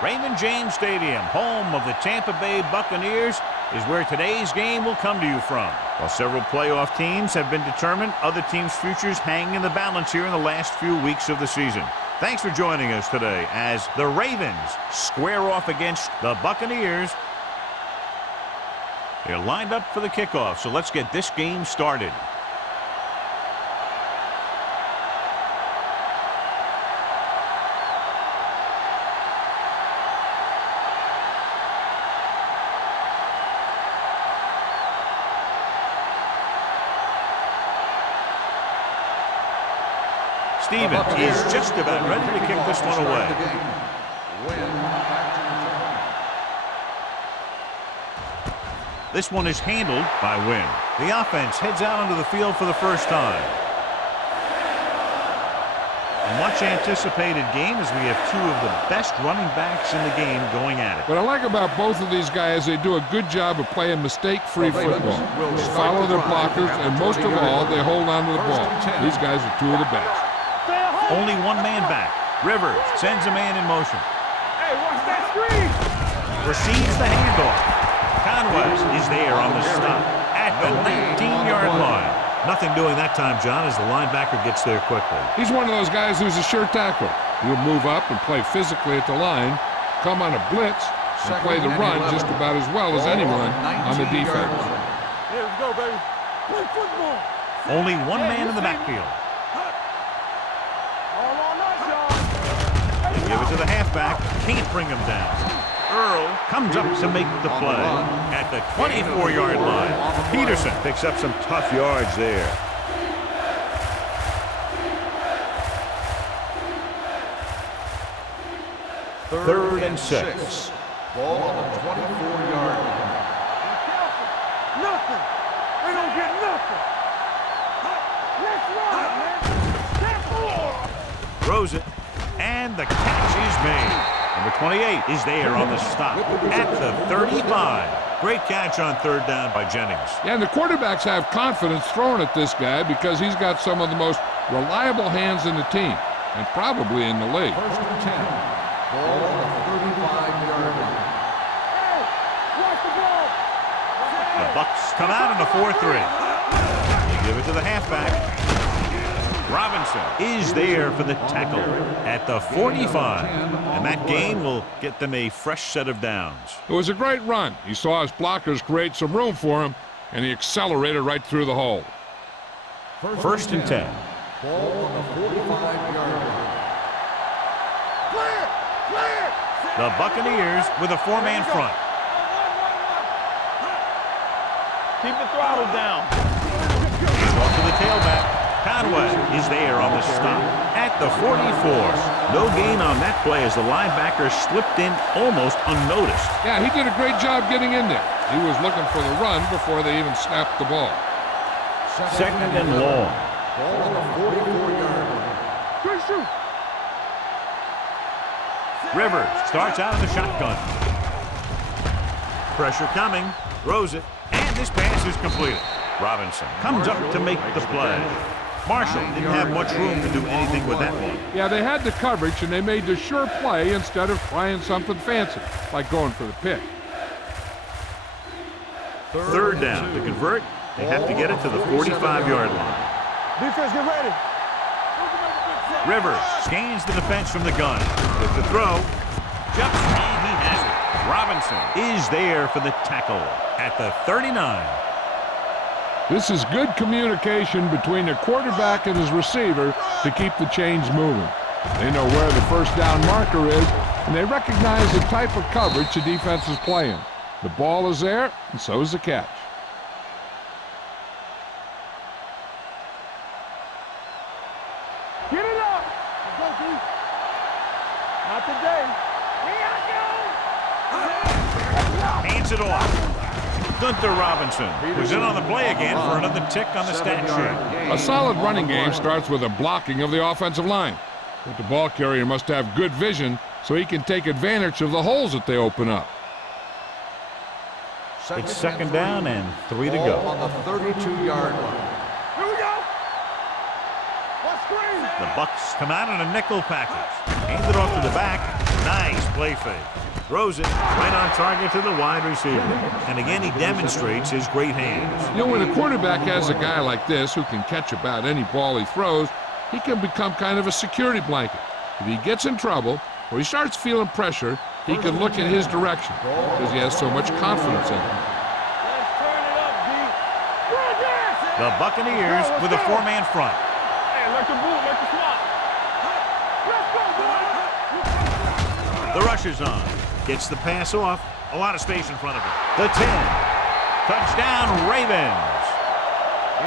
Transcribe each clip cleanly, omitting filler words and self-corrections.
Raymond James Stadium, home of the Tampa Bay Buccaneers, is where today's game will come to you from. While several playoff teams have been determined, other teams' futures hang in the balance here in the last few weeks of the season. Thanks for joining us today as the Ravens square off against the Buccaneers. They're lined up for the kickoff, so let's get this game started. Stevens is just about ready to kick this one away. This one is handled by Wynn. The offense heads out onto the field for the first time. A much anticipated game as we have two of the best running backs in the game going at it. What I like about both of these guys, they do a good job of playing mistake-free football. They follow their blockers, and most of all, they hold on to the ball. These guys are two of the best. Only one man back. Rivers sends a man in motion. Hey, watch that screen! Receives the handoff. Conway is there on the stop at the 19-yard line. Nothing doing that time, John, as the linebacker gets there quickly. He's one of those guys who's a sure tackler. He'll move up and play physically at the line, come on a blitz, and play the run just about as well as anyone on the defense. Here we go, baby. Play football. Only one man in the backfield. They give it to the halfback. Can't bring him down. Earl comes up to make the play at the 24-yard line. Peterson picks up some tough yards there. Third and 6. Ball on the 24-yard line. Nothing. They don't get nothing. Let's run, man. Throws it. And the catch is made. Number 28 is there on the stop at the 35. Great catch on third down by Jennings. Yeah, and the quarterbacks have confidence throwing at this guy because he's got some of the most reliable hands in the team, and probably in the league. First and 10. Ball on the 35-yard line. Hey, watch the ball. The Bucs come out in a 4-3. You give it to the halfback. Robinson is there for the tackle at the 45. And that gain will get them a fresh set of downs. It was a great run. He saw his blockers create some room for him, and he accelerated right through the hole. First and 10. Ball on the 45-yard line. Clear. The Buccaneers with a four-man front. Keep the throttle down. Off to the tailback. Conway is there on the stop at the 44. No gain on that play as the linebacker slipped in almost unnoticed. Yeah, he did a great job getting in there. He was looking for the run before they even snapped the ball. Second and long. Ball on the 44-yard line. Good shoot. Rivers starts out in the shotgun. Pressure coming, throws it, and this pass is completed. Robinson comes up to make the play. Marshall didn't have much room to do anything with that one. Yeah, they had the coverage, and they made the sure play instead of trying something fancy, like going for the pick. Third down. To convert, they have to get it to the 45-yard line. Defense, get ready. Rivers scans the defense from the gun. With the throw, jumps, and he has it. Robinson is there for the tackle at the 39. This is good communication between the quarterback and his receiver to keep the chains moving. They know where the first down marker is, and they recognize the type of coverage the defense is playing. The ball is there, and so is the catch. Get it up. Go, D. Not today. Here I go. Hands Hands it off. Gunther Robinson was in on the play again for another tick on the stat sheet. A solid running game starts with a blocking of the offensive line. But the ball carrier must have good vision so he can take advantage of the holes that they open up. It's second down and 3 to go. On the 32-yard line. Here we go. What screen? The Bucks come out in a nickel package. Hands it off to the back. Nice play fake. Throws it right on target to the wide receiver. And again, he demonstrates his great hands. You know, when a quarterback has a guy like this who can catch about any ball he throws, he can become kind of a security blanket. If he gets in trouble or he starts feeling pressure, he can look in his direction because he has so much confidence in him. Let's turn it up, D. Run this! The Buccaneers with a 4-man front. Hey, let the boot, let the swap. Let's go, boy. The rush is on. Gets the pass off. A lot of space in front of him. The 10. Touchdown, Ravens.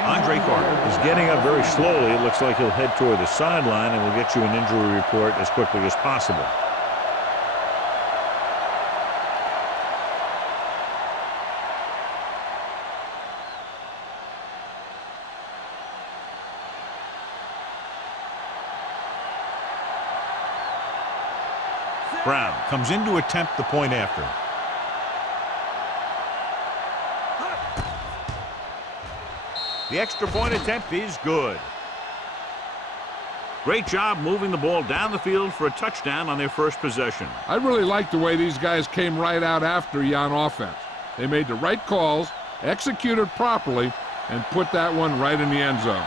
Andre Carter is getting up very slowly. It looks like he'll head toward the sideline, and we'll get you an injury report as quickly as possible. Brown comes in to attempt the point after. The extra point attempt is good. Great job moving the ball down the field for a touchdown on their first possession. I really like the way these guys came right out after you on offense. They made the right calls, executed properly, and put that one right in the end zone.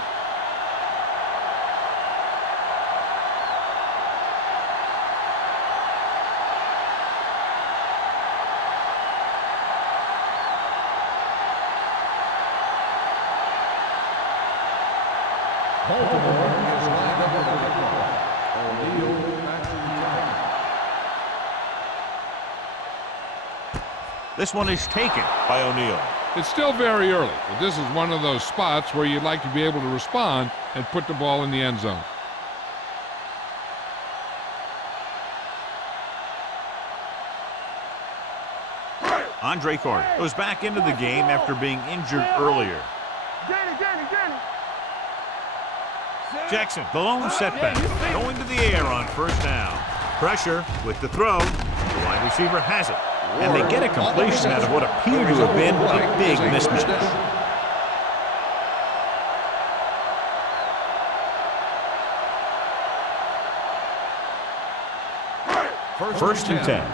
This one is taken by O'Neal. It's still very early, but this is one of those spots where you'd like to be able to respond and put the ball in the end zone. Andre Carter goes back into the game after being injured earlier. Danny. Jackson, the lone setback, going to the air on first down. Pressure with the throw. The wide receiver has it. And they get a completion out of what appeared to have been a big mismatch. First and 10.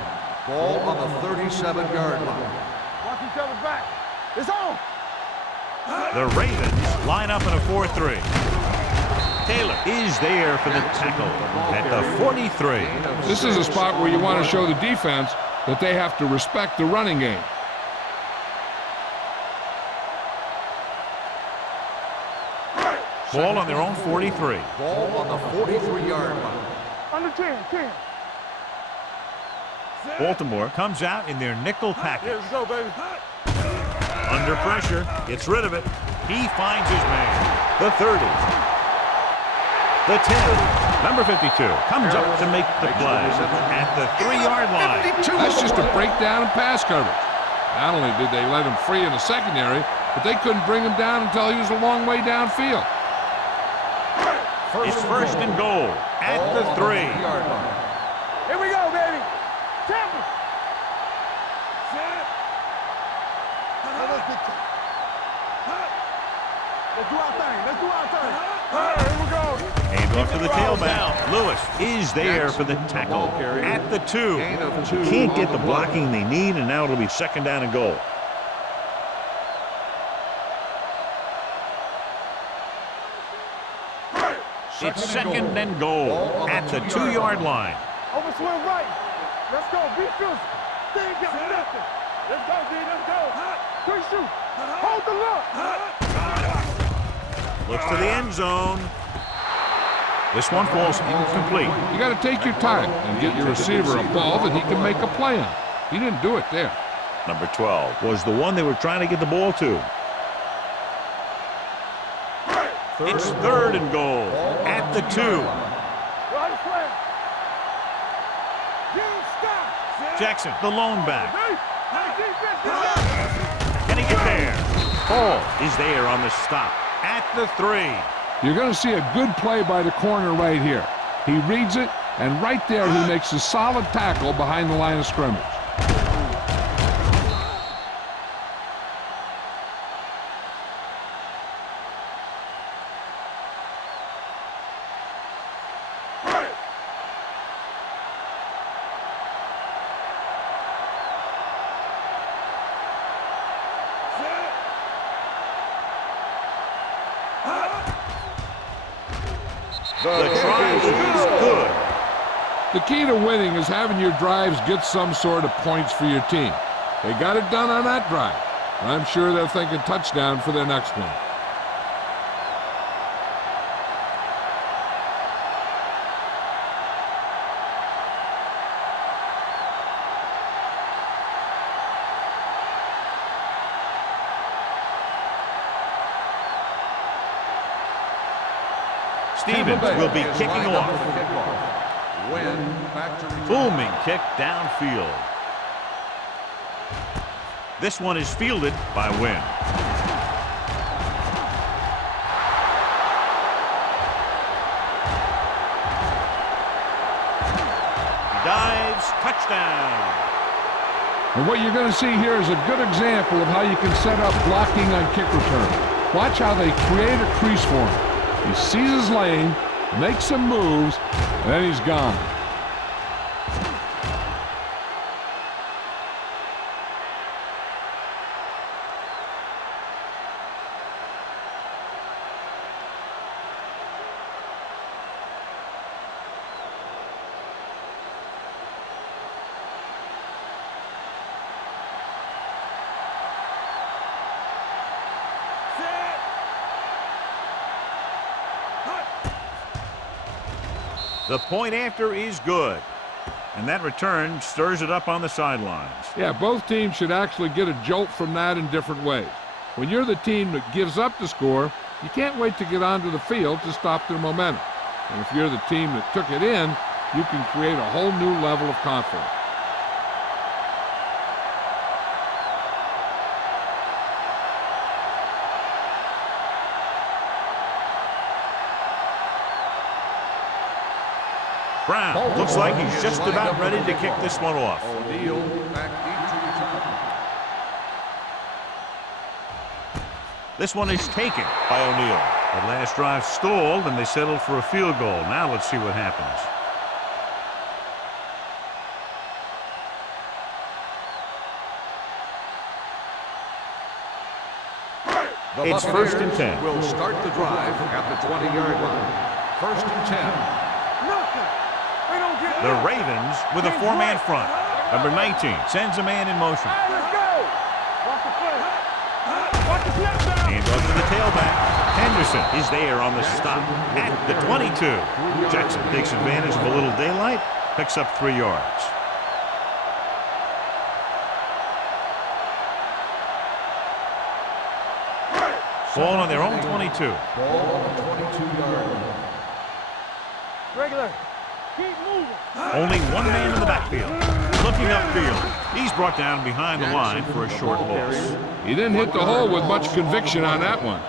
Ball on the 37-yard line. Watch each other back. It's on. The Ravens line up in a 4-3. Taylor is there for the tackle at the 43. This is a spot where you want to show the defense that they have to respect the running game. Ball on their own 43. Ball on the 43-yard line. Under 10. Baltimore comes out in their nickel Here package. we go, baby. Under pressure, gets rid of it. He finds his man. The 30. The 10. Number 52 comes up to make the play at the 3-yard line. That's just a breakdown in pass coverage. Not only did they let him free in the secondary, but they couldn't bring him down until he was a long way downfield. It's first and goal at the 3. Here we go, baby. Champion. Let's do our thing. Here we go. Hand off to the tailback. Lewis is there for the tackle at the 2. Can't get the blocking they need, and now it'll be second down and goal. It's second and goal at the 2-yard line. Over swing right. Let's go. Be fierce. They ain't got nothing. Let's go, D. Let's go. Quick shoot. Hold the look. Looks to the end zone. This one falls incomplete. You got to take your time and get your receiver a ball that he can make a play on. He didn't do it there. Number 12 was the one they were trying to get the ball to. It's third and goal at the 2. Right flag. Stop. Jackson, the lone back. Hey, defense. Hall is there on the stop at the 3. You're going to see a good play by the corner right here. He reads it, and right there he makes a solid tackle behind the line of scrimmage. The try is good. The key to winning is having your drives get some sort of points for your team. They got it done on that drive. I'm sure they're thinking touchdown for their next one. Stevens will be kicking off. Booming kick downfield. This one is fielded by Wynn. He dives, touchdown. And what you're going to see here is a good example of how you can set up blocking on kick return. Watch how they create a crease for him. He sees his lane, makes some moves, and then he's gone. The point after is good. And that return stirs it up on the sidelines. Yeah, both teams should actually get a jolt from that in different ways. When you're the team that gives up the score, you can't wait to get onto the field to stop their momentum. And if you're the team that took it in, you can create a whole new level of confidence. Brown looks like he's just about ready to kick this one off. This one is taken by O'Neal. The last drive stalled and they settled for a field goal. Now let's see what happens. It's 1st and 10. Will start the drive at the 20-yard line. 1st and 10. The Ravens with a 4-man front. Number 19 sends a man in motion. Let's go. Watch the play. Watch the snap down. Hands off to the tailback. Henderson is there on the stop at the 22. Jackson takes advantage of a little daylight, picks up 3 yards. Ball on their own 22. Ball on the 22-yard line. Regular. Keep moving. Only one man in the backfield. Looking upfield. He's brought down behind the line for a short loss. He didn't hit the hole with much conviction on that one.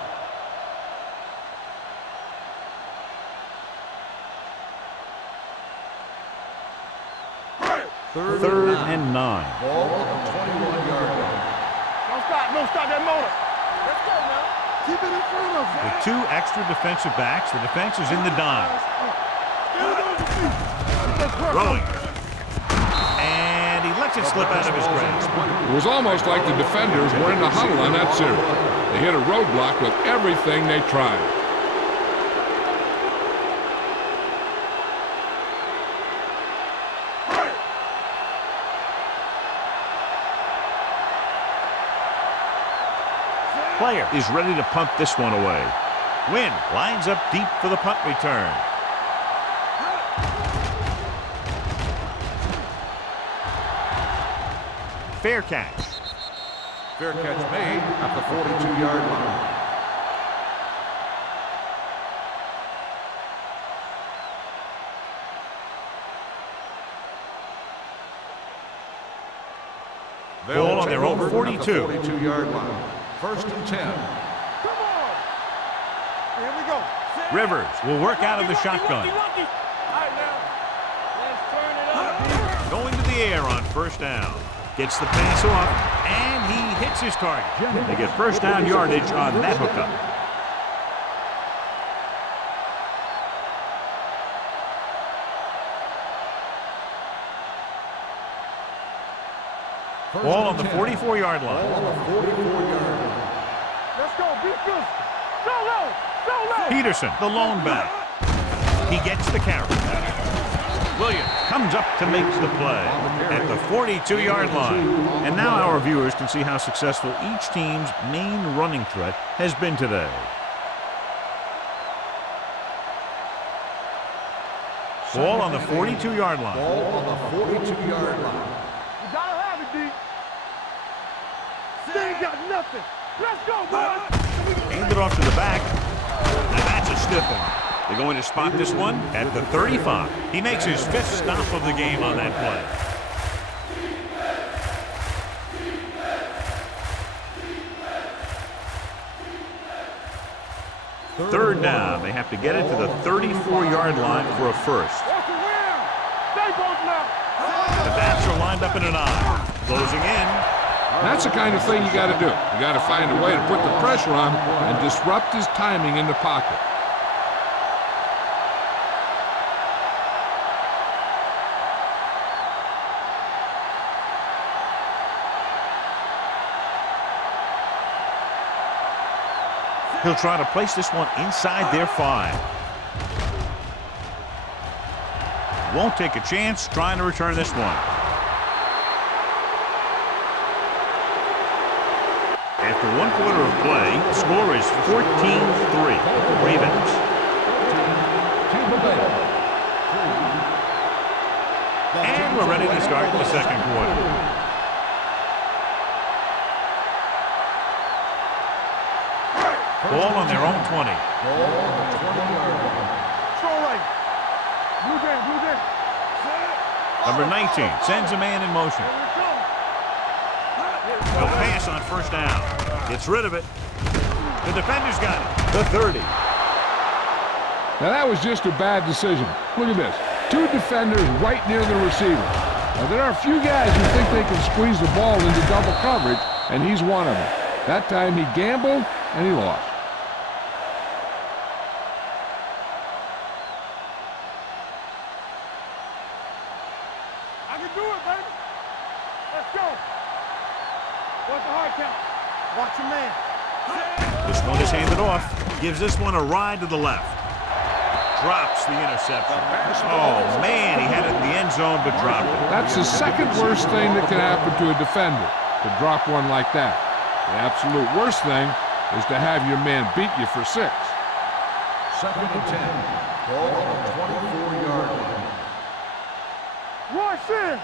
Third and 9. Ball on the 21-yard line. Don't stop that motor. Let's go now. Keep it in front of us. With 2 extra defensive backs, the defense is in the dime. Throwing. And he lets it slip out of his grasp. It was almost like the defenders were in the huddle on that series. They hit a roadblock with everything they tried. Player is ready to punt this one away. Wynn lines up deep for the punt return. Fair catch. Fair catch made at the 42-yard line. Ball on their own 42. 42-yard line. First and 10. Come on. Here we go. Rivers will work out of the shotgun. All right, now. Let's turn it up. Going to the air on first down. Gets the pass off, and he hits his target. They get first down yardage on that hookup. Ball on the 44-yard line. Ball on the 44-yard line. Let's go. Be good. So low. So low. Peterson, the lone back. He gets the carry. Williams comes up to make the play at the 42-yard line. And now our viewers can see how successful each team's main running threat has been today. Ball on the 42-yard line. Ball on the 42-yard line. You gotta have it, D. They ain't got nothing. Let's go, boys. Hand it off to the back. Now that's a stiff one. They're going to spot this one at the 35. He makes his 5th stop of the game on that play. Third down. They have to get it to the 34-yard line for a first. What's the win? They both left. The bats are lined up in an I. Closing in. That's the kind of thing you got to do. You got to find a way to put the pressure on and disrupt his timing in the pocket. He'll try to place this one inside their 5. Won't take a chance trying to return this one. After 1 quarter of play, the score is 14-3. Ravens. And we're ready to start the second quarter. Ball on their own 20. Ball on the 20-yard line. Throw right. Blue game. Number 19 sends a man in motion. He'll pass on first down. Gets rid of it. The defender's got it. The 30. Now that was just a bad decision. Look at this. 2 defenders right near the receiver. Now there are a few guys who think they can squeeze the ball into double coverage, and he's one of them. That time he gambled, and he lost. I can do it, baby. Let's go. What's the hard count? Watch your man. This one is handed off. Gives this one a ride to the left. Drops the interception. Oh, man, he had it in the end zone, but dropped it. That's the second worst thing that can happen to a defender, to drop one like that. The absolute worst thing is to have your man beat you for 6. Second and 10. Ball on the 24-yard line. Rush in.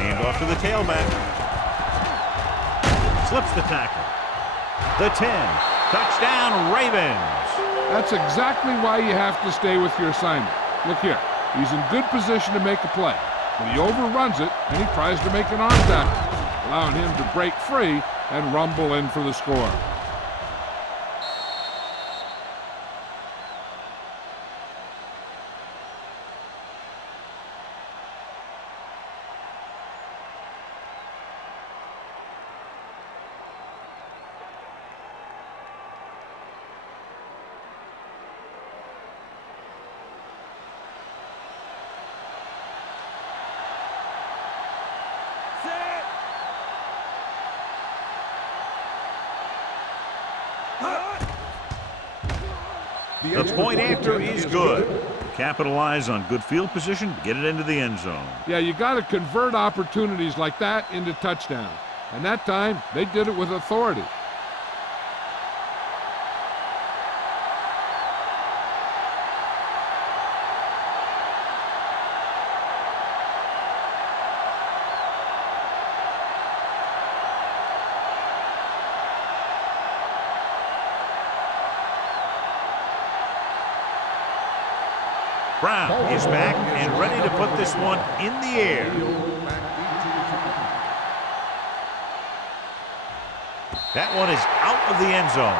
Hand off to the tailback. Slips the tackle. The 10. Touchdown, Ravens. That's exactly why you have to stay with your assignment. Look here. He's in good position to make a play. But he overruns it, and he tries to make an arm tackle, allowing him to break free and rumble in for the score. The point after is good. Capitalize on good field position to get it into the end zone. Yeah, you got to convert opportunities like that into touchdowns. And that time, they did it with authority. Brown is back and ready to put this one in the air. That one is out of the end zone.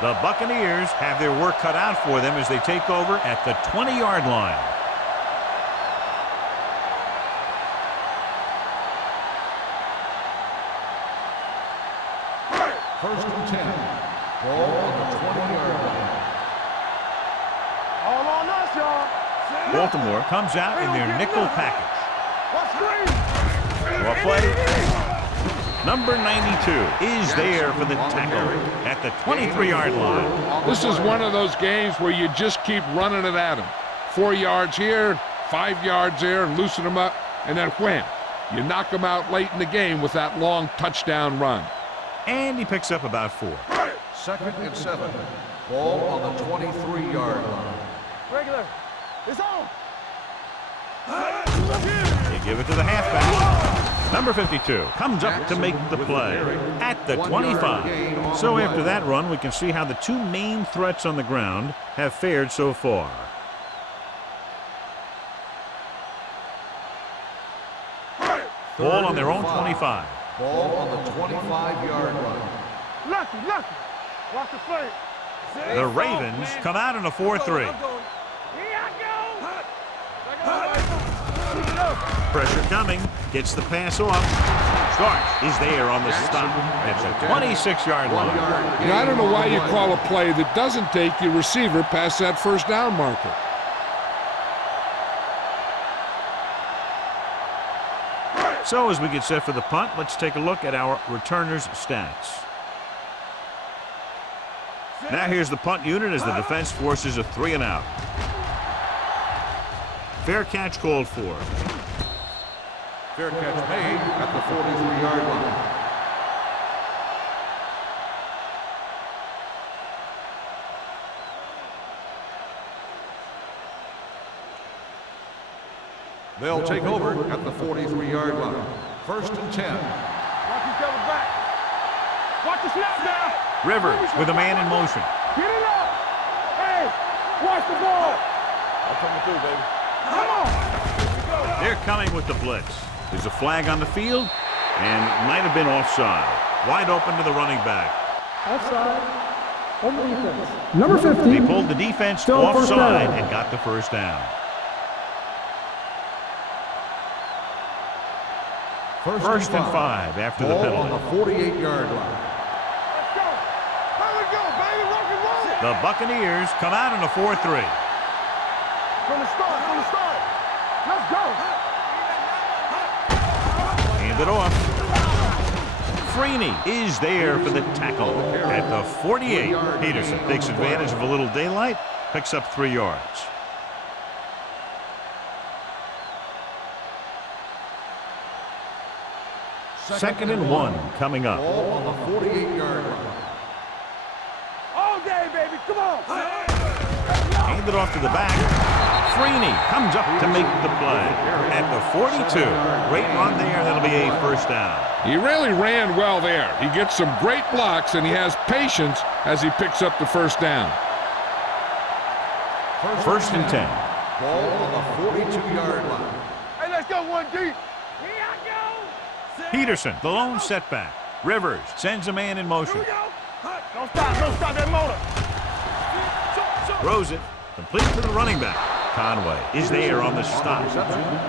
The Buccaneers have their work cut out for them as they take over at the 20-yard line. First and 10. Ball on the 20-yard line. All on us, y'all. Baltimore comes out in their nickel package. What's green? Well played. Number 92 is there for the tackle at the 23-yard line. This is one of those games where you just keep running it at them. 4 yards here, 5 yards there, and loosen them up, and then wham. You knock them out late in the game with that long touchdown run. And he picks up about 4. Second and 7. Ball on the 23-yard line. Regular. It's on. They give it to the halfback. Number 52 comes up to make the play at the 25. So after that run, we can see how the two main threats on the ground have fared so far. Ball on their own 25. Ball on the 25-yard line. Lucky. Watch the play. The Ravens come out in a 4-3. Pressure coming. Gets the pass off. Starks is there on the stop at the 26-yard line. You know, I don't know why you call a play that doesn't take your receiver past that first down marker. So as we get set for the punt, let's take a look at our returners' stats. Now here's the punt unit as the defense forces a 3-and-out. Fair catch called for. Fair catch made at the 43-yard line. They'll take over at the 43-yard line. First and 10. Watch each other back. Watch the snap now. Rivers with a man in motion. Get it up. Hey, watch the ball. I'm coming through, baby. Come on. They're coming with the blitz. There's a flag on the field, and might have been offside. Wide open to the running back. Offside. On the defense. Number 15. They pulled the defense Still first offside down. and got the first down. First and 5 after the Ball penalty. on the 48-yard line. Let's go. Here we go, baby. Rock and roll. The Buccaneers come out in a 4-3. From the start. Let's go. Hand it off. Freeney is there for the tackle at the 48. Peterson takes advantage of a little daylight, picks up 3 yards. Second and 1 coming up. Ball on the 48-yard line. All day, baby. Come on. Hand it off to the back. Freeney comes up to make the play at the 42. Great run there. That'll be a first down. He really ran well there. He gets some great blocks, and he has patience as he picks up the first down. First and 10. Ball on the 42-yard line. Hey, let's go one deep. Peterson, the lone setback. Rivers sends a man in motion. Here we go. Don't stop that motor. Throws it, complete to the running back. Conway is there on the stop.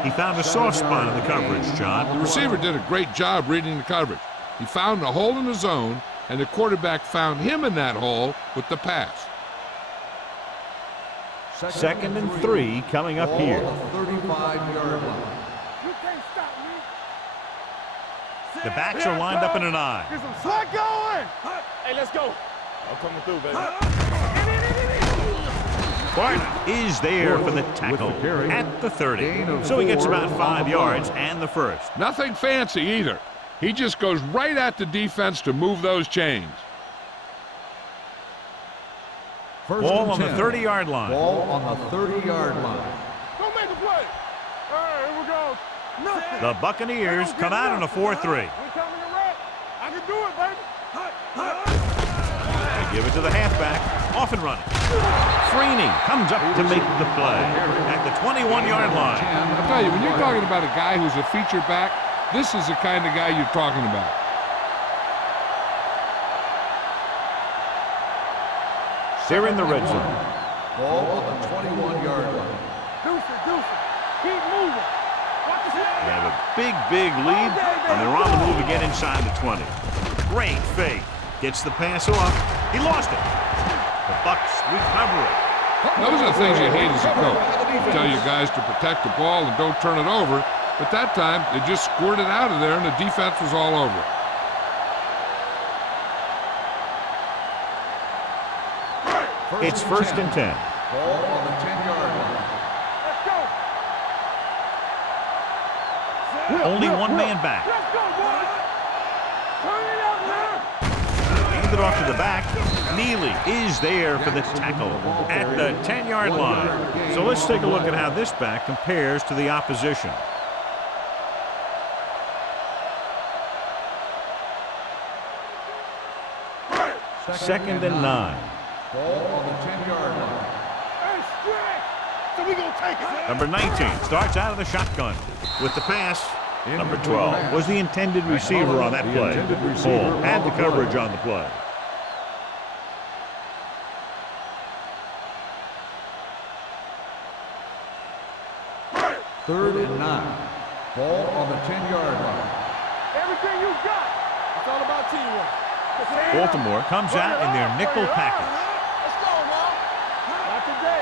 He found a soft spot in the coverage, John. The receiver did a great job reading the coverage. He found a hole in the zone, and the quarterback found him in that hole with the pass. Second and 3 coming up here. Ball on the 35-yard line. You can't stop me. The backs are lined up in an eye. Get some slack going. Hey, let's go. I'm coming through, baby. Barton is there for the tackle at the 30. So he gets about 5 yards and the first. Nothing fancy either. He just goes right at the defense to move those chains. Ball on the 30-yard line. Ball on the 30-yard line. Don't make a play. All right, here we go. Nothing. The Buccaneers come out in a 4-3. We coming to wreck. I can do it, baby. give it to the halfback. Off and running. Freeney comes up to make the play at the 21-yard line. I'll tell you, when you're talking about a guy who's a feature back, this is the kind of guy you're talking about. They're in the red zone. Ball on the 21-yard line. Deuce it. Keep moving. Watch his head. They have a big lead, and they're on the move again inside the 20. Great fake. Gets the pass off. He lost it. The Bucs recover it. Those are the things you hate as a coach. You tell your guys to protect the ball and don't turn it over. But that time, they just squirted out of there, and the defense was all over it. It's first and 10. Ball on the 10-yard line. Let's go. Only one man back. Let's go, boys. Turn it up now. Hand it off to the back. Neely is there for the tackle at the 10-yard line. So let's take a look at how this back compares to the opposition. Second and 9. Ball on the 10-yard line. Hey, stretch. So we gonna take it. Number 19 starts out of the shotgun with the pass. Number 12 was the intended receiver on that play. Hall had the coverage on the play. Third and 9. Ball on the 10-yard line. Everything you got. It's all about teamwork. Baltimore comes out in their nickel package. Let's go, Mom. Not today.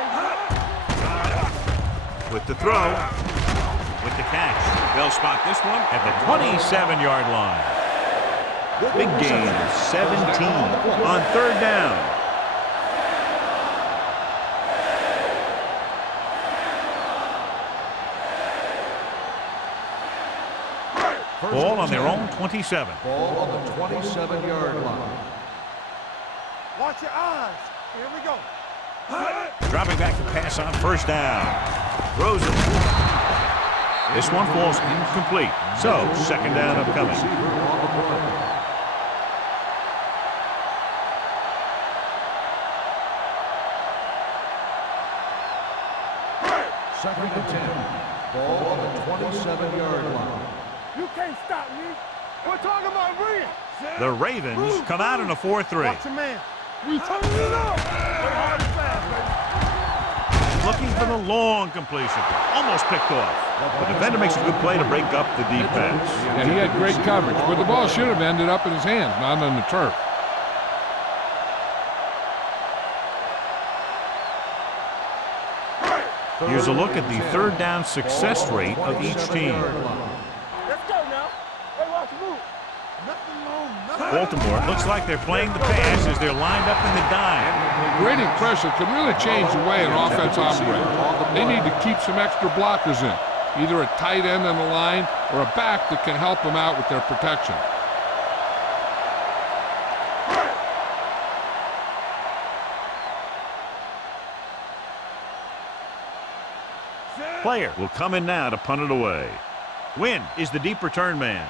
With the throw, with the catch. They'll spot this one at the 27-yard line. Big gain, 17 on third down. Ball on their own 27. Ball on the 27-yard line. Watch your eyes. Here we go. Dropping back to pass on first down. Throws it. This one falls incomplete. So, second down upcoming. Second and 10. Ball on the 27-yard line. You can't stop me. We're talking about Rhea. The Ravens come out in a 4-3. Watch your man. We turning it up. Hard and fast, Looking for the long completion. Almost picked off. The defender makes a good play to break up the deep pass. Yeah, he had great coverage, but the ball should have ended up in his hands, not on the turf. Here's a look at the third down success rate of each team. Let's go now. Hey, watch the move. Nothing long, nothing. Baltimore looks like they're playing the pass as they're lined up in the dime. Grading pressure can really change the way an offense operates. They need to keep some extra blockers in, either a tight end on the line or a back that can help them out with their protection. Player will come in now to punt it away. Wynn is the deep return man.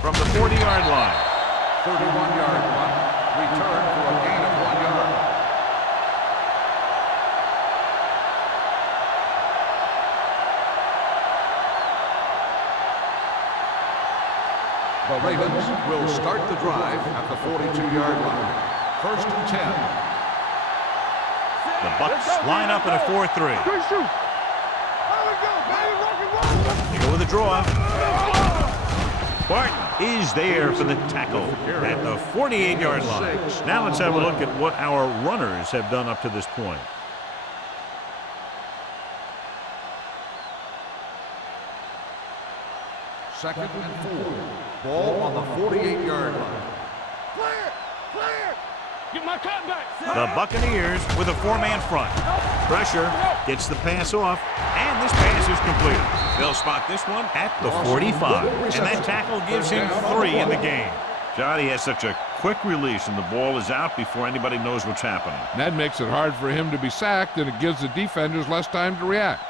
From the 40-yard line. 31-yard line. Return for a gain of 1 yard. The Ravens will start the drive at the 42-yard line. First and 10. The Bucs line up in a 4-3. Good shoot. There we go, baby. Rock and roll. They go with a draw. Barton is there for the tackle at the 48-yard line. Now let's have a look at what our runners have done up to this point. Second and 4. Ball on the 48-yard line. Clear. Clear. Get my cut back. The Buccaneers with a four-man front. Pressure gets the pass off, and this pass is completed. They'll spot this one at the 45, and that tackle gives him 3 in the game. Johnny has such a quick release, and the ball is out before anybody knows what's happening. That makes it hard for him to be sacked, and it gives the defenders less time to react.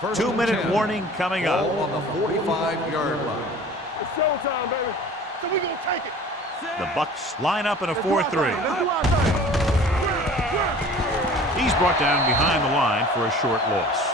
First 2-minute 10. warning coming Ball up. on the 45-yard line. It's showtime, baby. So we gonna take it. The Bucks line up in a Let's do our 4-3. thing. Let's do our thing. He's brought down behind the line for a short loss.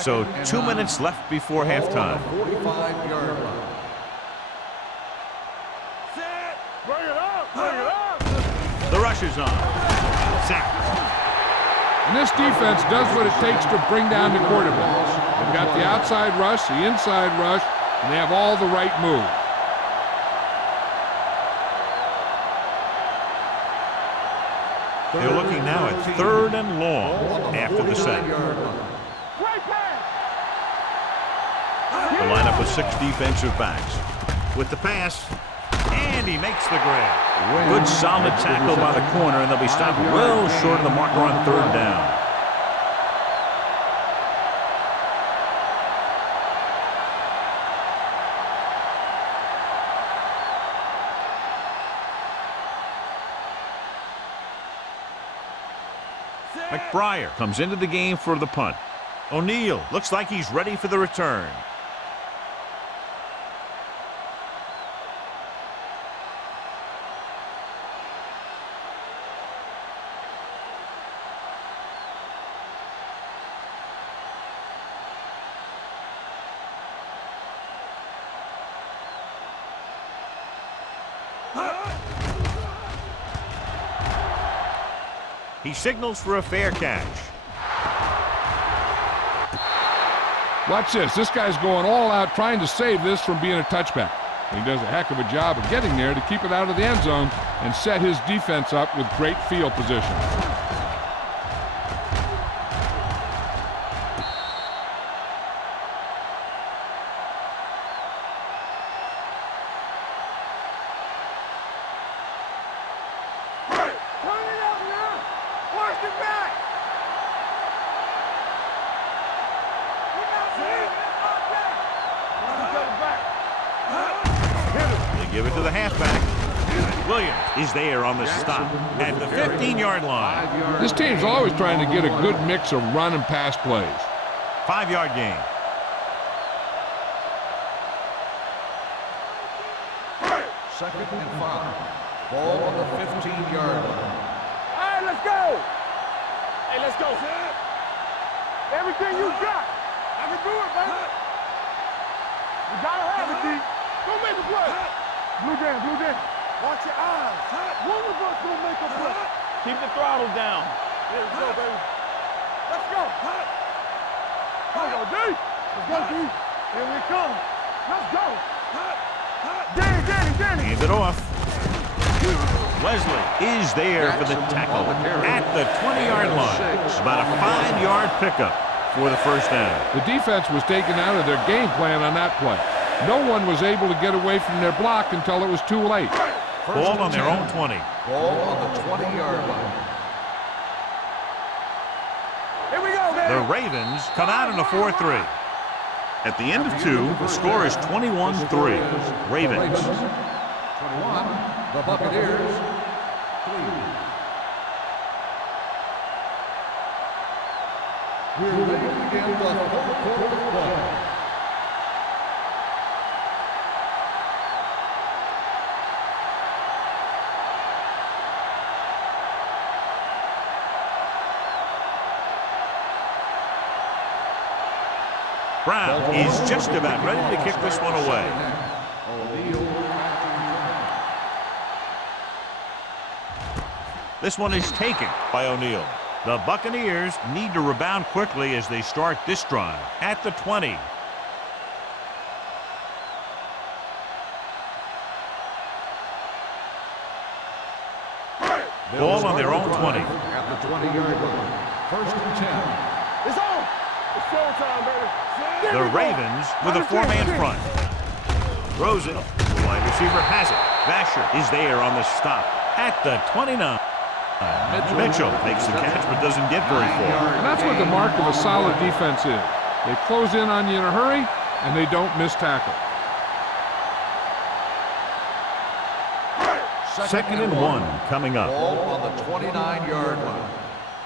So 2 minutes left before halftime. 45-yard line. Bring it up. Bring it up. The rush is on. Sack. And this defense does what it takes to bring down the quarterbacks. They've got the outside rush, the inside rush, and they have all the right moves. They're looking now at 3rd and long after the sack. Great pass. The lineup with 6 defensive backs. With the pass, and he makes the grab. Good solid tackle by the corner, and they'll be stopped well short of the marker on 3rd down. McBriar comes into the game for the punt. O'Neal looks like he's ready for the return. He signals for a fair catch. Watch this. This guy's going all out trying to save this from being a touchback. He does a heck of a job of getting there to keep it out of the end zone and set his defense up with great field position. Give it to the halfback. Williams is there on the stop at the 15-yard line. This team's always trying to get a good mix of run and pass plays. 5-yard gain. Second and 5. Ball on the 15-yard line. All right, let's go. Hey, let's go. Everything you got. I can do it, baby. You gotta have it, D. Go make a play. Blue jam, blue jam. Watch your eyes. One of us gonna make a play. Keep the throttle down. Here we go, baby. Let's go. Let's go, D. Let's go, D. Here we come. Let's go. Danny. Hand it off. Wesley is there for the tackle at the 20-yard line. About a 5-yard pickup for the first down. The defense was taken out of their game plan on that play. No one was able to get away from their block until it was too late. Ball on their own 20. Ball on the 20-yard line. Here we go, baby. The Ravens come out in a 4-3. At the end of 2, the score is 21-3. Ravens. 21, the Buccaneers. We're ready to begin the 4th quarter of play. Brown is just about ready to kick this one away. This one is taken by O'Neal. The Buccaneers need to rebound quickly as they start this drive at the 20. Ball on their own 20. At the 20-yard line. First and 10. It's on. It's showtime, baby. The Ravens with a 4-man front. Throws it. The wide receiver has it. Vasher is there on the stop at the 29. Mitchell makes the catch but doesn't get very far. And that's what the mark of a solid defense is. They close in on you in a hurry, and they don't miss tackle. Second and 1 coming up. Ball on the 29-yard line.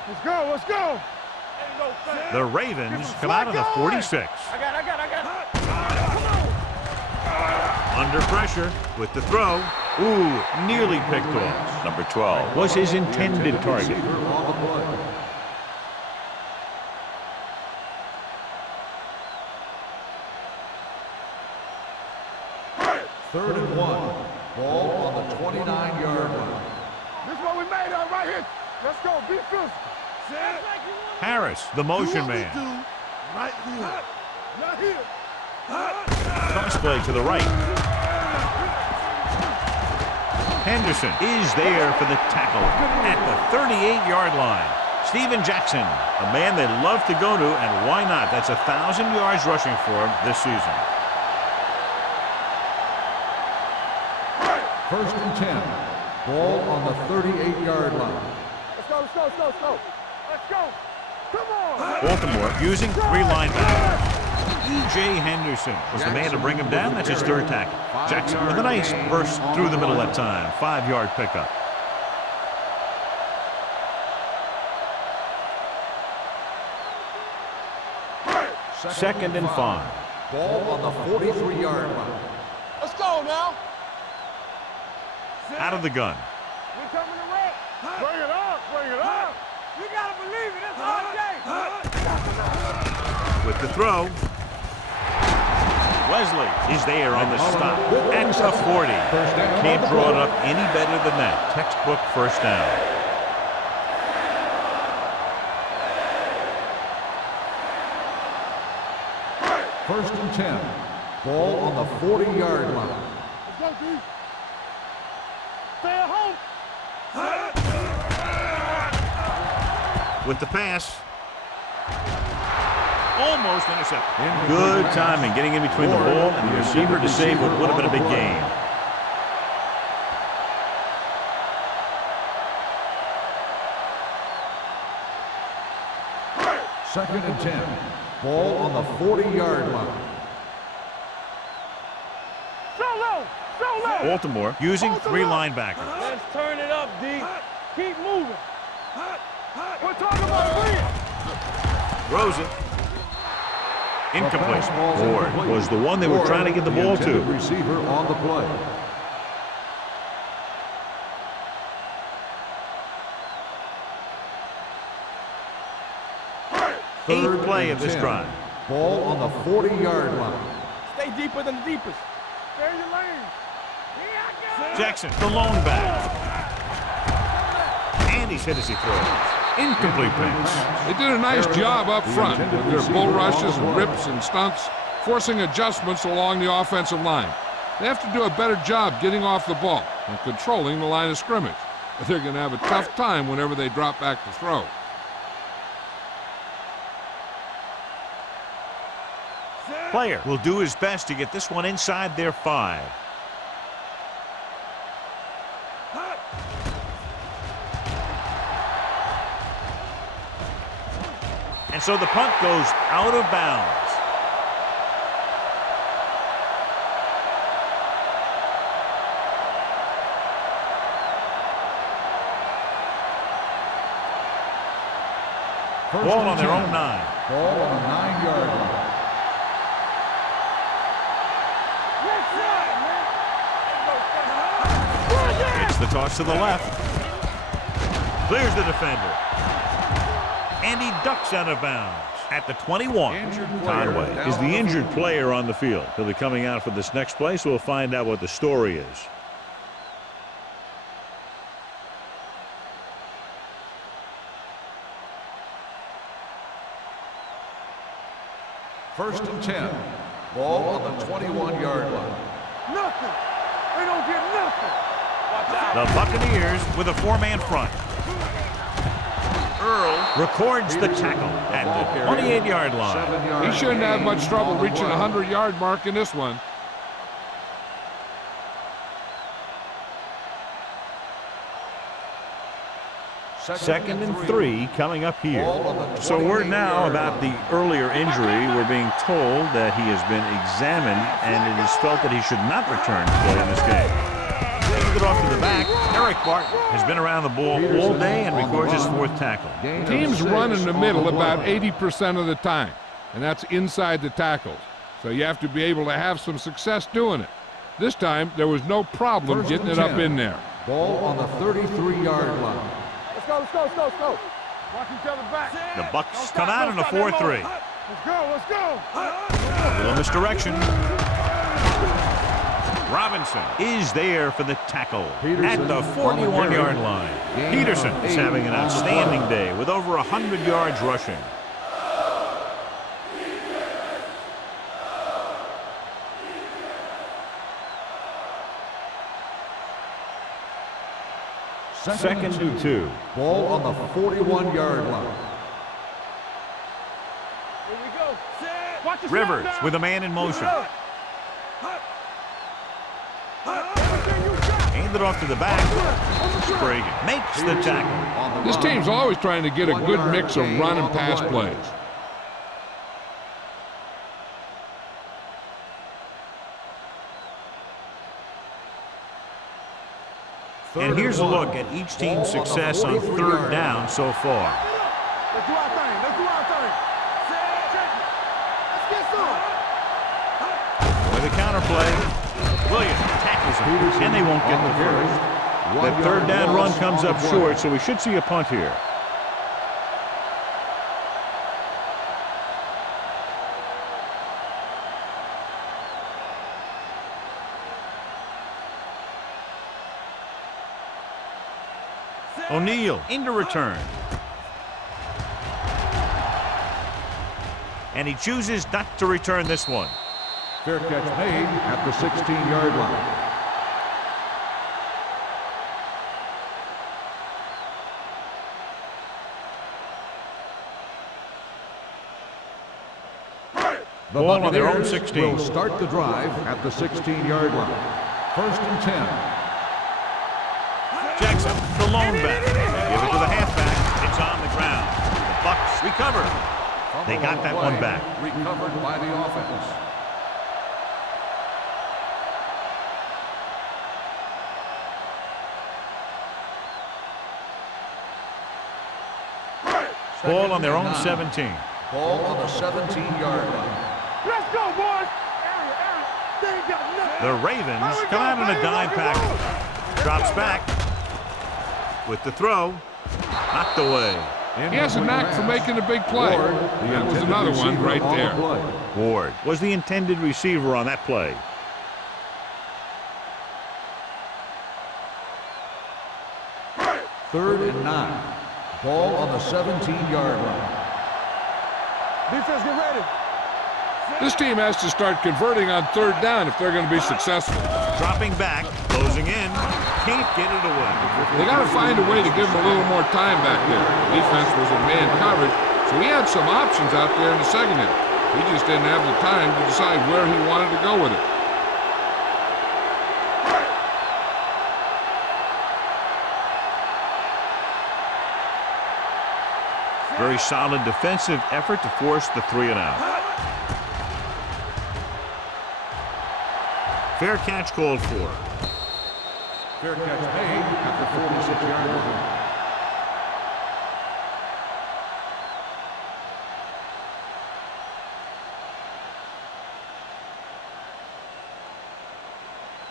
Let's go, let's go. The Ravens come out of the 46. I got it. Under pressure with the throw. Ooh, nearly picked off. Number 12 was his intended target. Receiver on the play. Third and 1. Ball on the 29-yard line. This is what we made of right here. Let's go, be physical. Harris, the motion man. Right here. Not here. Cross play to the right. Henderson is there for the tackle at the 38-yard line. Steven Jackson, a man they love to go to, and why not? That's 1,000 yards rushing for him this season. First and 10. Ball on the 38-yard line. Let's go. Let's go. Come on. Baltimore using 3 linebackers. E.J. Henderson was the man to bring him down. That's his third tackle. Jackson with a nice burst through the middle that time. 5-yard pickup. Second and 5. Ball on the 43-yard line. Let's go now. Out of the gun. We coming to wreck. Bring it up. You gotta believe it. It's our day. With the throw. Wesley is there on the stop at the 40. Can't draw it up any better than that. Textbook first down. First and 10. Ball on the 40-yard line. Let's go, D. Stay at home. With the pass. Almost intercepted. Good timing, getting in between the ball and the receiver to save what would have been a big gain. Second and 10. Ball on the 40-yard line. Solo. Baltimore using 3 linebackers. Let's turn it up, D. Keep moving. We're talking about win. Throws it. Incomplete. Ward was the one they were trying to get the ball to. Receiver on the play. Eighth play of this drive. Ball on the 40-yard line. Stay deeper than the deepest. Stay in your lane. Jackson, the lone back. And he's hit as he throws. Incomplete pass. They did a nice job up front with their bull rushes and rips and stunts, forcing adjustments along the offensive line. They have to do a better job getting off the ball and controlling the line of scrimmage. But they're going to have a tough time whenever they drop back to throw. Player will do his best to get this one inside their 5. And so the punt goes out of bounds. Ball on their own 9. Ball on the 9-yard line. It's the toss to the left. Clears the defender. And he ducks out of bounds at the 21. Conway is the injured player on the field. He'll be coming out for this next play, so we'll find out what the story is. First and 10. Ball on the 21-yard line. Nothing. They don't get nothing. Watch out. The Buccaneers with a 4-man front. Earl records the tackle at the 28-yard line. He shouldn't have much trouble reaching the 100-yard mark in this one. Second and 3 coming up here. So word now about the earlier injury. We're being told that he has been examined and it is felt that he should not return to play in this game. Taking it off to the back, Eric Barton has been around the ball all day and records his 4th tackle. Teams run in the middle about 80% of the time, and that's inside the tackles. So you have to be able to have some success doing it. This time, there was no problem getting it up in there. Ball on the 33-yard line. Let's go, let's go, let's go, let's go. Watch each other back. The Bucs come out in a 4-3. Let's go, let's go. A little misdirection. Robinson is there for the tackle at the 41-yard line. Peterson is having an outstanding day with over 100 yards rushing. Second and 2. Ball on the 41-yard line. Here we go. Watch the Rivers slide with a down. man in motion. Everything you got. Handed off to the back. Sprague makes the tackle. This team's always trying to get a good mix of run and pass plays. And here's a look at each team's success on 3rd down so far. Let's do our thing. Let's do our thing. Check it. Let's get some. With a counterplay, Williams tackles him, and they won't get the first. That 3rd down run comes up short, so we should see a punt here. O'Neal into return. And he chooses not to return this one. Fair catch made at the 16-yard line. The Ball on their own Buccaneers 16. will start the drive at the 16-yard line. 1st and 10. Jackson, the lone back. They give it to the halfback. It's on the ground. The Bucs recover. They got that one back. Recovered by the offense. Ball on their own 17. Ball on the 17-yard line. Let's go, boys. They ain't got nothing. The Ravens come out in a dime package. Drops back with the throw. Knocked away. He has a knack for making a big play. That was another one right there. Ward was the intended receiver on that play. Third and 9. Ball on the 17-yard line. Defense, get ready. This team has to start converting on 3rd down if they're going to be successful. Dropping back, closing in, can't get it away. They got to find a way to give him a little more time back there. The defense was in man coverage, so he had some options out there in the secondary. He just didn't have the time to decide where he wanted to go with it. Very solid defensive effort to force the 3-and-out. Fair catch called for. Fair catch made at the 46-yard line.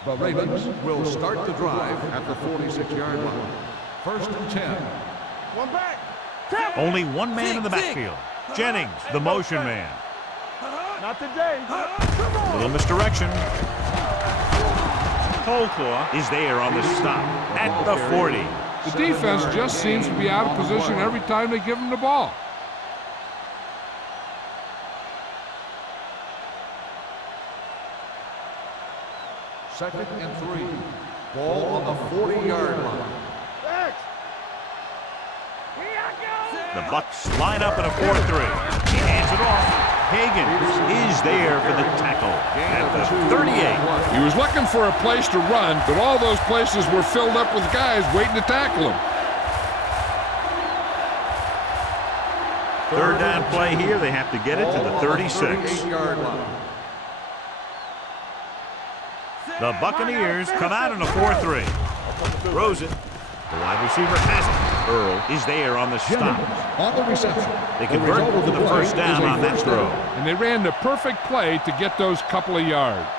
The Ravens will start the drive at the 46-yard line. 1st and 10. One back. Only one man in the backfield. Jennings, the motion man. Not today. A little misdirection. Coleclaw is there on the stop at the 40. The defense just seems to be out of position every time they give him the ball. Second and 3. Ball on the 40-yard line. The Bucs line up in a 4-3. He hands it off. Hagan is there for the tackle at the 38. He was looking for a place to run, but all those places were filled up with guys waiting to tackle him. Third down play here. They have to get it to the 36. 38-yard line. The Buccaneers come out in a 4-3. Throws it. The wide receiver has it. Earl is there on the stop. On the reception. They convert to the first down on that throw. And they ran the perfect play to get those couple of yards.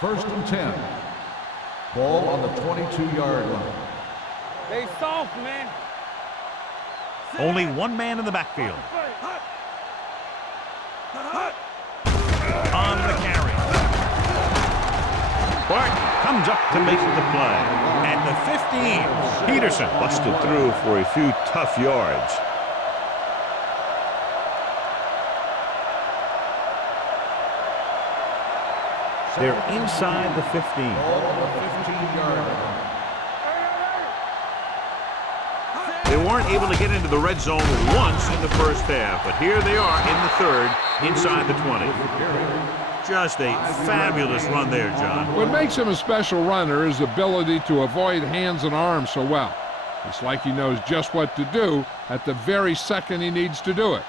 First and 10. Ball on the 22-yard line. They soft, man. Only one man in the backfield. On the carry. Bart comes up to make the play. At the 15, Peterson busted through for a few tough yards. They're inside the 15. Ball on the 15-yard line. They weren't able to get into the red zone once in the first half, but here they are in the third, inside the 20. Just a fabulous run there, John. What makes him a special runner is his ability to avoid hands and arms so well. It's like he knows just what to do at the very second he needs to do it.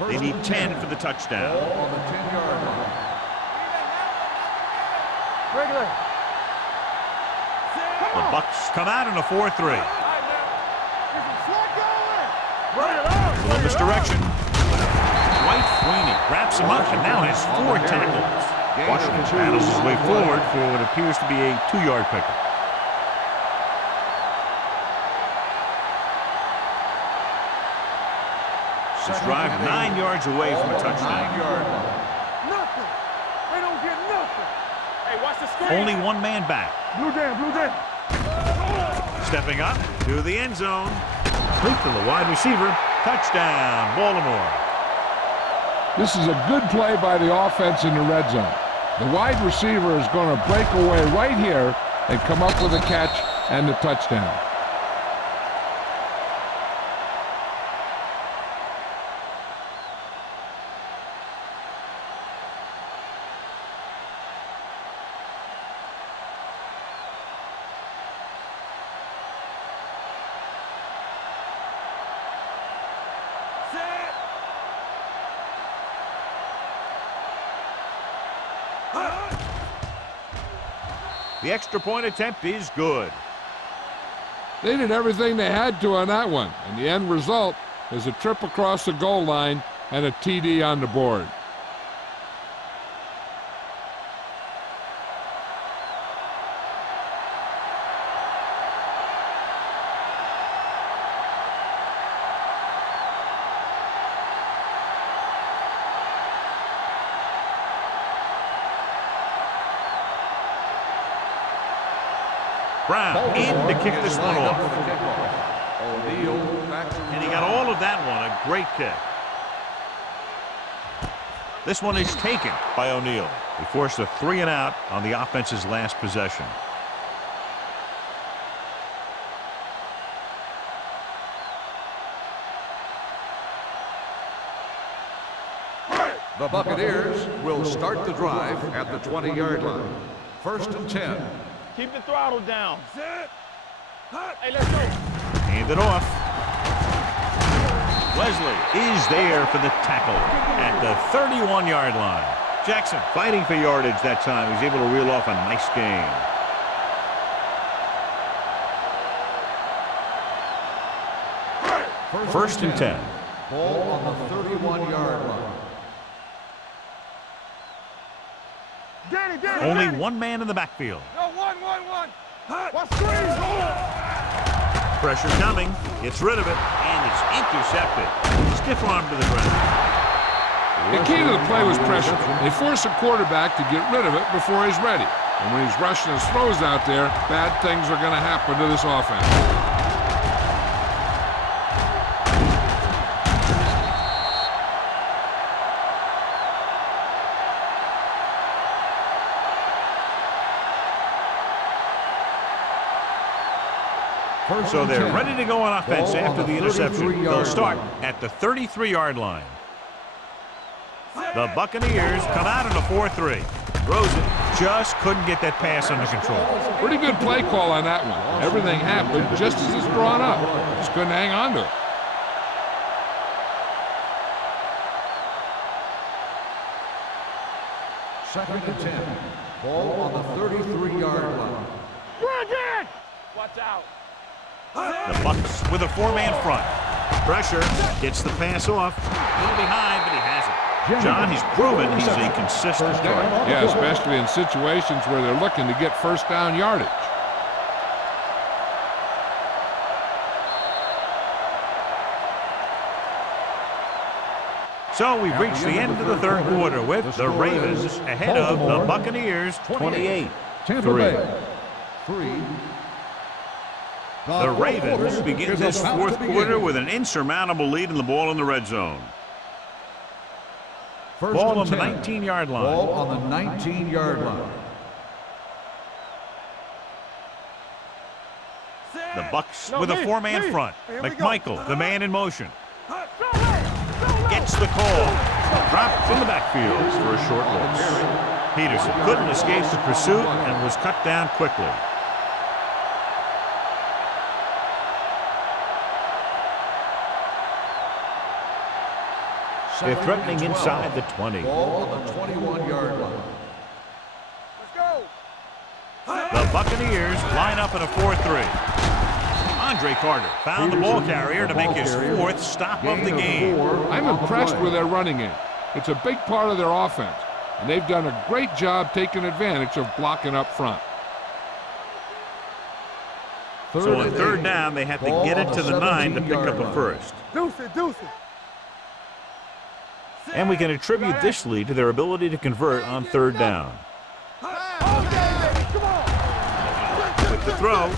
They need 10 for the touchdown. Ball on the 10-yard line. Regular. The Bucs come out in a 4-3. A little misdirection. Dwight Freeney wraps him up and now has 4 tackles. Washington battles his way forward for what appears to be a 2-yard pickup. This drive 9 yards away from a touchdown. 9-yard line. Nothing. They don't get nothing. Hey, watch the screen. Only one man back. Blue down, blue down. Stepping up to the end zone. Complete to the wide receiver. Touchdown, Baltimore. This is a good play by the offense in the red zone. The wide receiver is going to break away right here and come up with a catch and the touchdown. The extra point attempt is good. They did everything they had to on that one, and the end result is a trip across the goal line and a TD on the board. Brown in to kick this one off. O'Neal back to And he got all of that one. A great kick. This one is taken by O'Neal. He forced a 3 and out on the offense's last possession. The Buccaneers will start the drive at the 20-yard line. First and 10. Keep the throttle down. Hey, let's go. Hand it off. Wesley is there for the tackle at the 31-yard line. Jackson fighting for yardage that time. He's able to reel off a nice gain. First and 10. Ball on the 31-yard line. Danny. Only one man in the backfield. No, one. Watch screen. Pressure coming. Gets rid of it. And it's intercepted. Stiff arm to the ground. The key to the play was pressure. They force the quarterback to get rid of it before he's ready. And when he's rushing his throws out there, bad things are going to happen to this offense. So they're ready to go on offense after the interception. They'll start at the 33-yard line. The Buccaneers come out in a 4-3. Throws it. Just couldn't get that pass under control. Pretty good play call on that one. Everything happened just as it's drawn up. Just couldn't hang on to it. Second and 10. Ball on the 33-yard line. Watch out. The Bucks with a four-man front. Pressure. Gets the pass off. A little behind, but he has it. John, he's proven he's a consistent target. Yeah, especially in situations where they're looking to get first down yardage. So we've reached the end of the third quarter with the Ravens ahead of the Buccaneers 28-3. The Ravens begin this fourth quarter with an insurmountable lead in the ball in the red zone. Ball on the 19-yard line. Ball on the 19-yard line. The Bucks with a four-man front. McMichael, the man in motion. Gets the call. Dropped in the backfield for a short loss. Peterson couldn't escape the pursuit and was cut down quickly. They're threatening inside the 20. Ball on the 21-yard line. Let's go. The Buccaneers line up in a 4-3. Andre Carter found the ball carrier to make his fourth stop of the game. I'm impressed with their running game. It's a big part of their offense, and they've done a great job taking advantage of blocking up front. So on third down, they have to get it to the 9 to pick up a first. Deuce it. And we can attribute this lead to their ability to convert on third down. With the throw,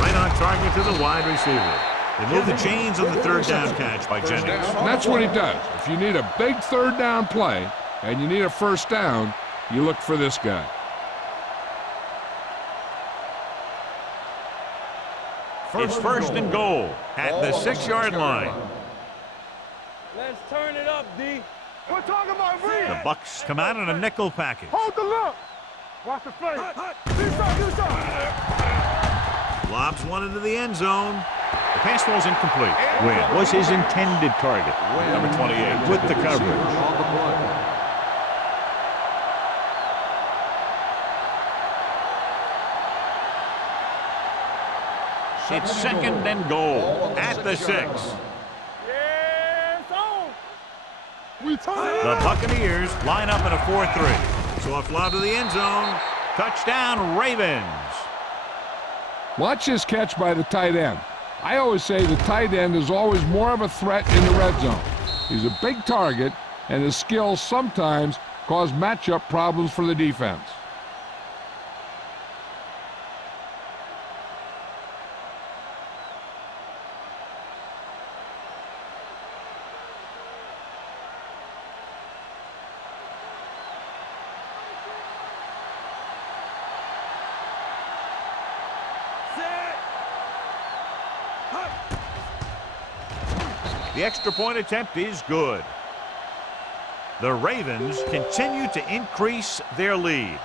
right on target to the wide receiver. They move the chains on the third down catch by Jennings. And that's what he does. If you need a big third down play and you need a first down, you look for this guy. It's first and goal at the 6-yard line. Let's turn it up, D. We're talking about read. The Bucks come out in a nickel package. Hold the look. Watch the play. Do something. Lobs one into the end zone. The pass ball's incomplete. Wynn was his intended target. Number 28 with the coverage. It's second and goal at the 6. Yeah, it's on. We turn it The up. Buccaneers line up in a 4-3. Soft lob to the end zone. Touchdown, Ravens. Watch this catch by the tight end. I always say the tight end is always more of a threat in the red zone. He's a big target, and his skills sometimes cause matchup problems for the defense. The extra point attempt is good. The Ravens continue to increase their lead.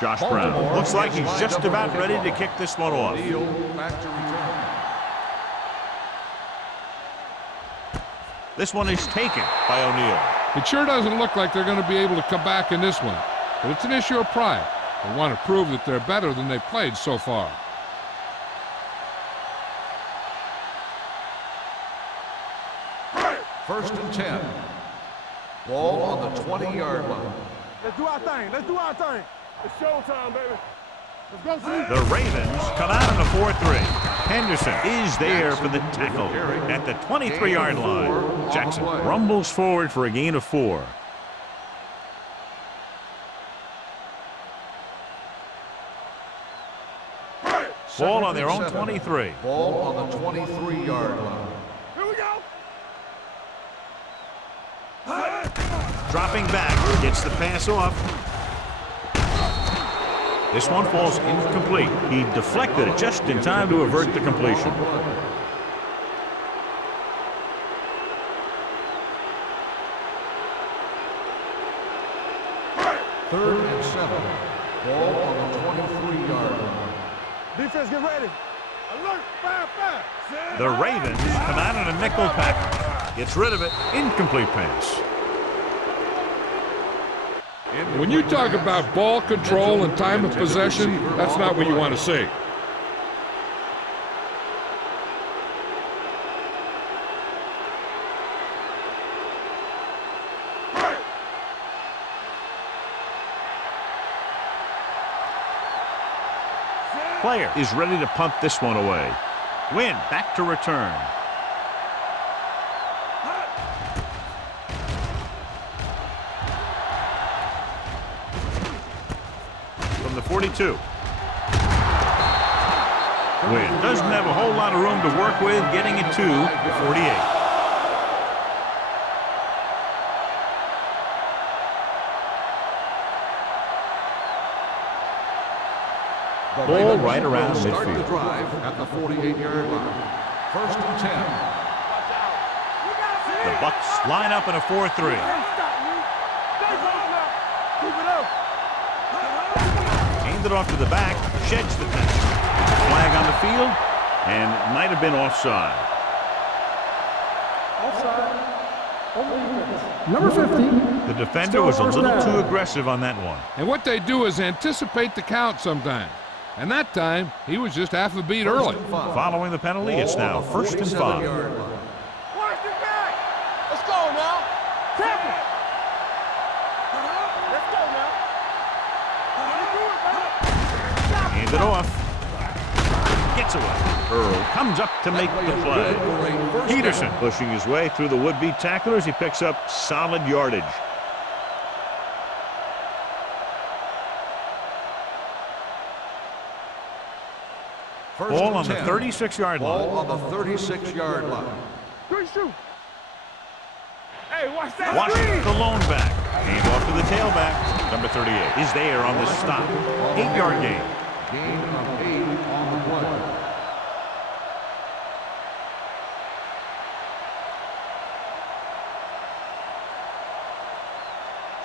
Josh Brown looks like he's just about ready to kick this one off. Back to return. This one is taken by O'Neal. It sure doesn't look like they're going to be able to come back in this one, but it's an issue of pride. They want to prove that they're better than they've played so far. First and 10. Ball on the 20-yard line. Let's do our thing. It's showtime, baby. Let's go, see. The Ravens come out in a 4-3. Henderson is there for the tackle at the 23-yard line. Jackson rumbles forward for a gain of 4. Ball on their own 23. Ball on the 23-yard line. Here we go. Dropping back, gets the pass off. This one falls incomplete. He deflected it just in time to avert the completion. Third and 7. Ball on the 23-yard line. Defense, get ready. Alert, 5-5. The Ravens come out in a nickel pack. Gets rid of it. Incomplete pass. When you talk about ball control and time of possession, that's not what you want to see. Player is ready to punt this one away. Win back to return. From the 42. Win doesn't have a whole lot of room to work with, getting it to the 48. Ball right around Start the midfield. drive at the 48-yard line. First and 10. The Bucks line up in a 4-3. Stay now. Keep it up. Aimed it off to the back, sheds the tackle. Flag on the field, and it might have been offside. Offside. Home defense. Number 50. The defender was a little too aggressive on that one. And what they do is anticipate the count sometimes. And that time, he was just half a beat early. Following the penalty, it's now first and 5. 47-yard line. Watch the back. Let's go now. Tap it. Let's go now. Hand it off. Gets away. Earl comes up to make the play. Peterson pushing his way through the would-be tacklers. He picks up solid yardage. Ball on the 36-yard line. Ball on the 36-yard line. Good shoot. Hey, watch that Washington, screen. the lone back. Hand off to the tailback. Number 38 is there on the stop. 8-yard gain. Gain of 8 on the play.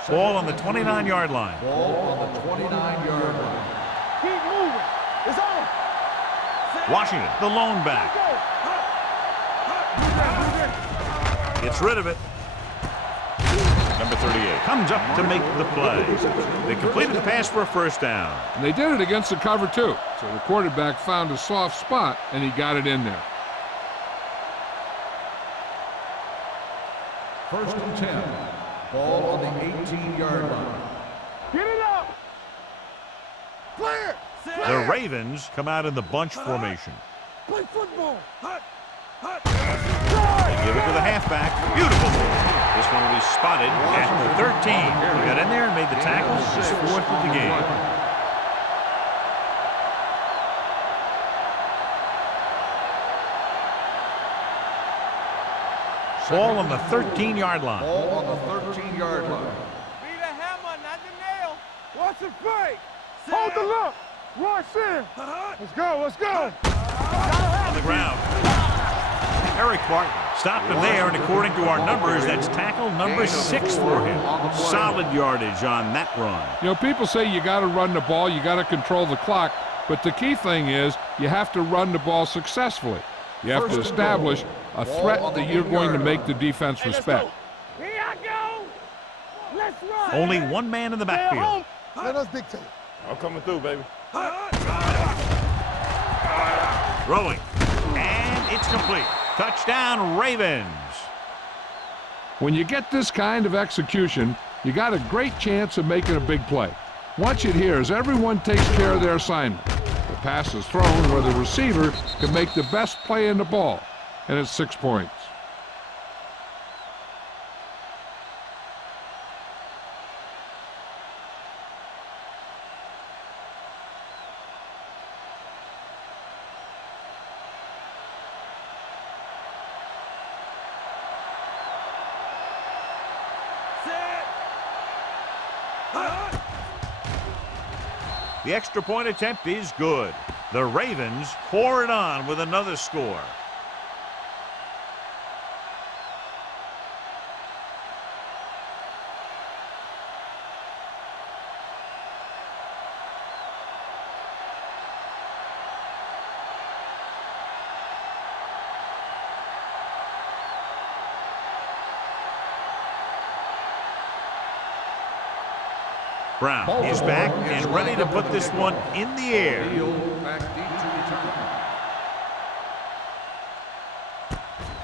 Ball on the 29-yard line. Ball on the 29-yard line. Keep moving. It's on. Washington, the lone back. Gets rid of it. Number 38 comes up to make the play. They completed the pass for a first down. And they did it against the cover, too. So the quarterback found a soft spot, and he got it in there. First and 10. Ball on the 18-yard line. Get it up. Clear. The Ravens come out in the bunch formation. Play football. They give it to the halfback. Beautiful. This one will be spotted at the 13. He got in there and made the tackle. His 4th of the game. Ball on the 13-yard line. Ball on the 13-yard line. Be the hammer, not the nail. Watch the fake. Hold the look. Rush in. Let's go. Let's go. On the ground. Eric Barton stopped him there, and according to our numbers, that's tackle number 6 for him. Solid yardage on that run. You know, people say you got to run the ball, you got to control the clock, but the key thing is you have to run the ball successfully. You have to establish a threat that you're going to make the defense respect. Here I go. Let's run. Only one man in the backfield. Let us dictate. I'm coming through, baby. Throwing. And it's complete. Touchdown, Ravens. When you get this kind of execution, you got a great chance of making a big play. Watch it here as everyone takes care of their assignment. The pass is thrown where the receiver can make the best play in the ball, and it's 6 points. The extra point attempt is good. The Ravens pour it on with another score. Brown is back and ready to put this one in the air.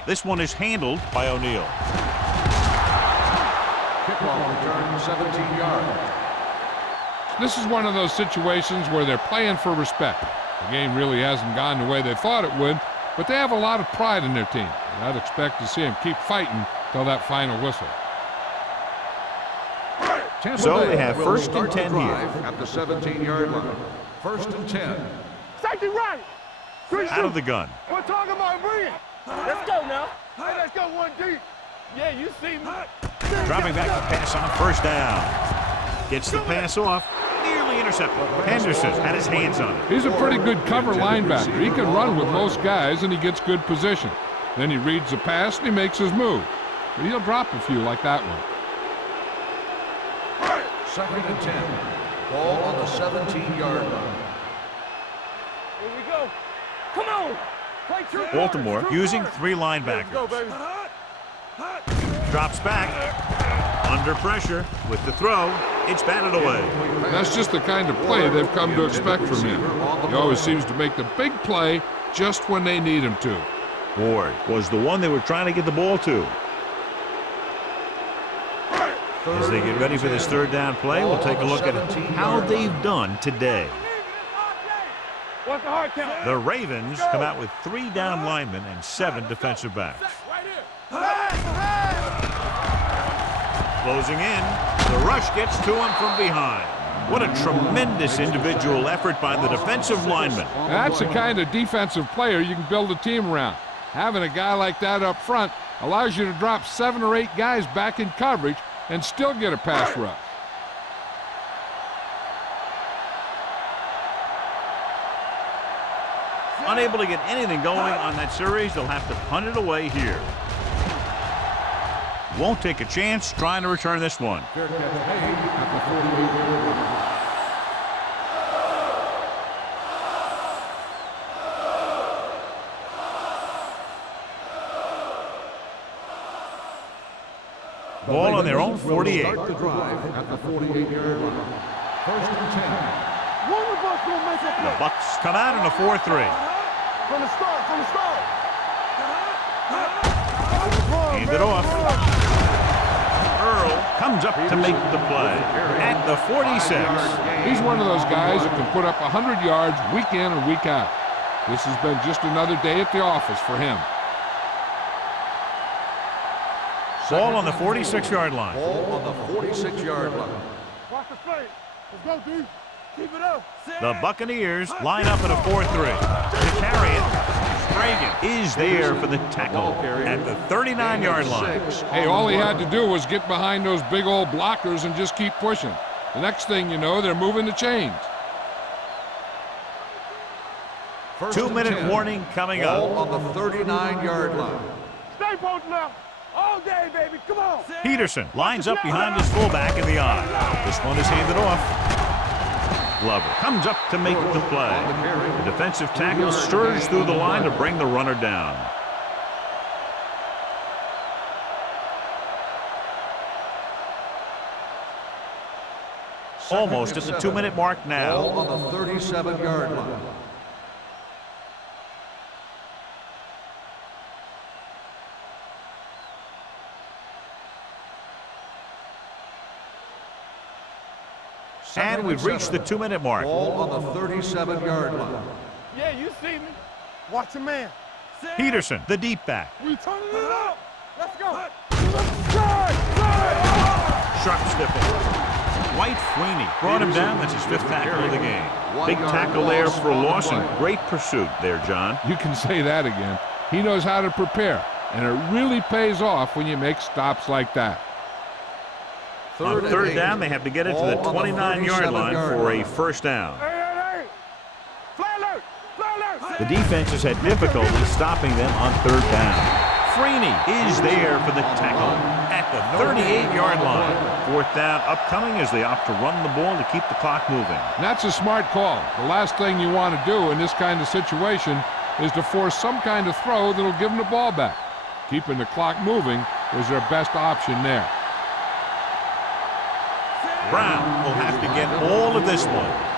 This one is handled by O'Neal. Kickoff return 17 yards. This is one of those situations where they're playing for respect. The game really hasn't gone the way they thought it would, but they have a lot of pride in their team. And I'd expect to see them keep fighting till that final whistle. So they have first and 10 here. At the 17-yard line. First and 10. Safety right. Out of the gun. We're talking about bringing. Let's go now. Hey, let's go one deep. Yeah, you see me. Dropping back to pass on first down. Gets the pass off. Nearly intercepted. Henderson had his hands on it. He's a pretty good cover linebacker. He can run with most guys, and he gets good position. Then he reads the pass, and he makes his move. But he'll drop a few like that one. Second and 10. Ball on the 17-yard line. Here we go. Come on. Play true. Baltimore using 3 linebackers. Go, baby. Drops back. Under pressure with the throw. It's batted away. That's just the kind of play they've come to expect from him. He always seems to make the big play just when they need him to. Ward was the one they were trying to get the ball to. As they get ready for this third down play, we'll take a look at how they've done today. What's the hard count? The Ravens come out with 3 down linemen and 7 defensive backs. Right here. Closing in, the rush gets to him from behind. What a tremendous individual effort by the defensive lineman. That's the kind of defensive player you can build a team around. Having a guy like that up front allows you to drop 7 or 8 guys back in coverage and still get a pass rush. Unable to get anything going on that series, they'll have to punt it away here. Won't take a chance trying to return this one. Fair catch made at the 48-yard line. Ball on their own 48. Start the drive at the 48-yard line. First and 10. One of us gonna make a The play. Bucks come out in a 4-3. From the start, from the start. Hand it off. Earl comes up to make the play at the 46. He's one of those guys that can put up 100 yards week in and week out. This has been just another day at the office for him. Ball on the 46-yard line. Ball on the 46-yard line. Watch the play. Let's go, D. Keep it up. The Buccaneers line up in a 4-3. To carry it, Reagan is there for the tackle at the 39-yard line. Hey, all he had to do was get behind those big old blockers and just keep pushing. The next thing you know, they're moving the chains. 2-minute warning coming Ball up. on the 39-yard line. Stay posted up. All day, baby. Come on. Peterson lines up behind his fullback in the eye. This one is handed off. Glover comes up to make the play. The defensive tackle stirs through the line to bring the runner down. Almost at the 2-minute mark Ball now. on the 37-yard line. And we've reached the 2-minute mark. Ball on the 37-yard line. Yeah, you see me. Watch your man. Peterson, the deep back. We turning it up. Let's go. Sharp stiffing. White Sweeney brought him down. That's his 5th tackle of the game. Big tackle there for a loss and great pursuit there, John. You can say that again. He knows how to prepare, and it really pays off when you make stops like that. On third down, they have to get it to the 29-yard line for a first down. Hey. Fly alert. Fly alert. The defense has had difficulty stopping them on third down. Freeney is there for the tackle at the 38-yard line. Fourth down upcoming as they opt to run the ball to keep the clock moving. And that's a smart call. The last thing you want to do in this kind of situation is to force some kind of throw that'll give them the ball back. Keeping the clock moving was their best option there. Brown will have to get all of this one.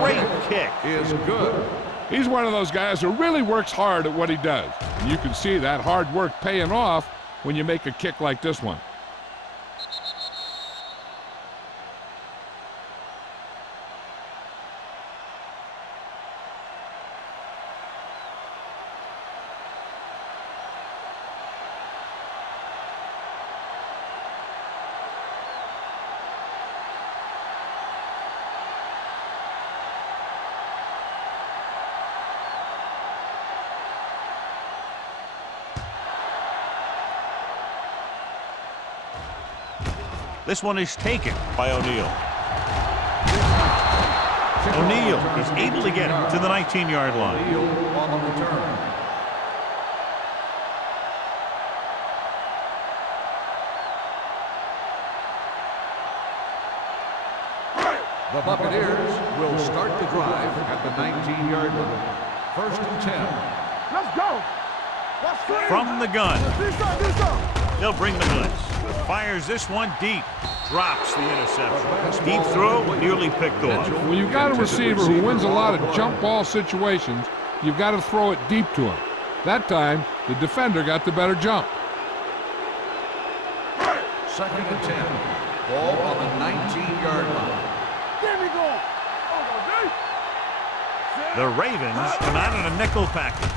Great kick is good. He's one of those guys who really works hard at what he does. And you can see that hard work paying off when you make a kick like this one. This one is taken by O'Neal. O'Neal is able to get it to the 19-yard line. On the return. The Buccaneers will start the drive at the 19-yard line. First and 10. Let's go. Let's go. From the gun, Do something. they'll bring the blitz. Fires this one deep. Drops the interception. Deep throw, nearly picked off. When you've got a receiver who wins a lot of jump ball situations, you've got to throw it deep to him. That time, the defender got the better jump. Second and 10. Ball on the 19-yard line. There we go. The Ravens come out in a nickel package.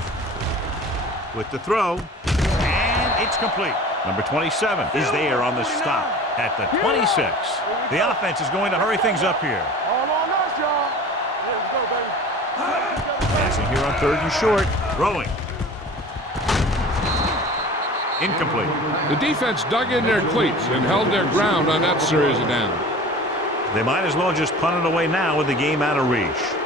With the throw, and it's complete. Number 27 is there on the stop at the 26. The offense is going to hurry things up here. All on us, y'all. Let's go, baby. Passing here on third and short. Throwing. Incomplete. The defense dug in their cleats and held their ground on that series of downs. They might as well just punt it away now with the game out of reach.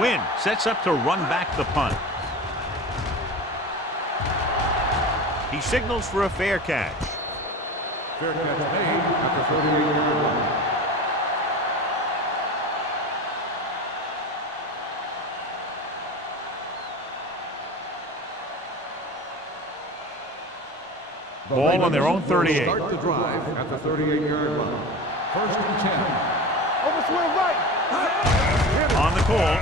Wynn sets up to run back the punt. He signals for a fair catch. Fair catch made at the 38-yard line. Ball on their own 38. Start the drive at the 38-yard line. First and 10. Overswing right. On the call.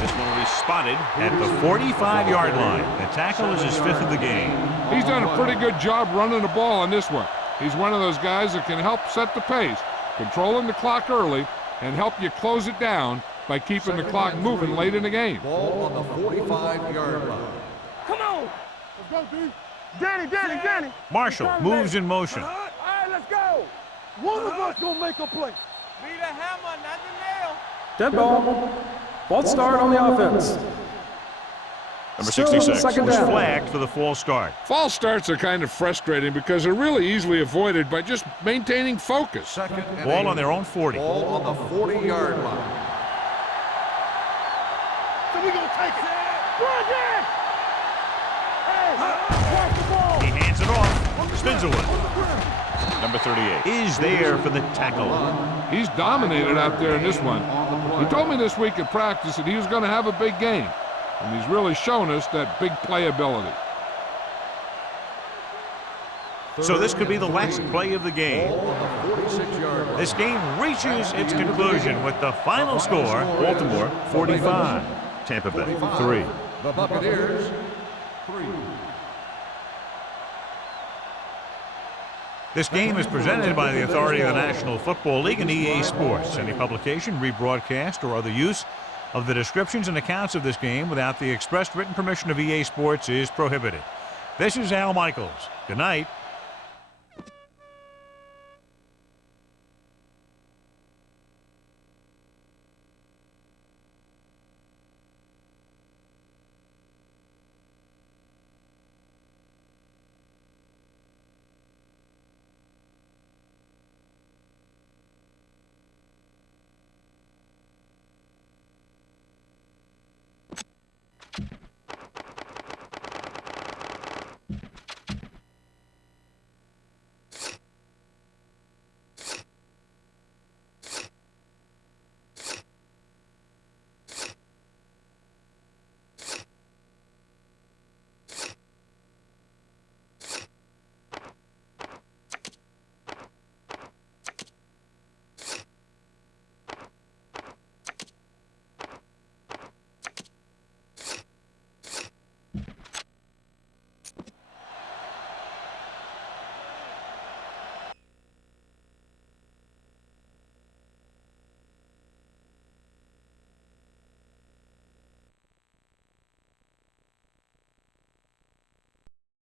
This one will be spotted at the 45-yard line. The tackle is his fifth of the game. He's done a pretty good job running the ball on this one. He's one of those guys that can help set the pace, controlling the clock early, and help you close it down by keeping the clock moving late in the game. Ball on the 45-yard line. Come on. Let's go, D. Danny. Marshall moves in motion. All right, let's go. One of us gonna make a play. Be the hammer, not the nail. Dead ball. False start on the offense. Number Still 66 second was down. flagged for the false start. False starts are kind of frustrating because they're really easily avoided by just maintaining focus. Second and Ball 8. on their own 40. Ball on the 40-yard line. So we gonna take it. Run, Dan. Hey, watch the ball. He hands it off. Spins away. Number 38 is there for the tackle. He's dominated out there in this one. He told me this week at practice that he was going to have a big game, and he's really shown us that big playability. So this could be the last play of the game. Ball on the 46-yard line. This game reaches its conclusion with the final score, Baltimore 45, Tampa Bay 3. The Buccaneers 3. This game is presented by the authority of the National Football League and EA Sports. Any publication, rebroadcast, or other use of the descriptions and accounts of this game without the expressed written permission of EA Sports is prohibited. This is Al Michaels. Good night.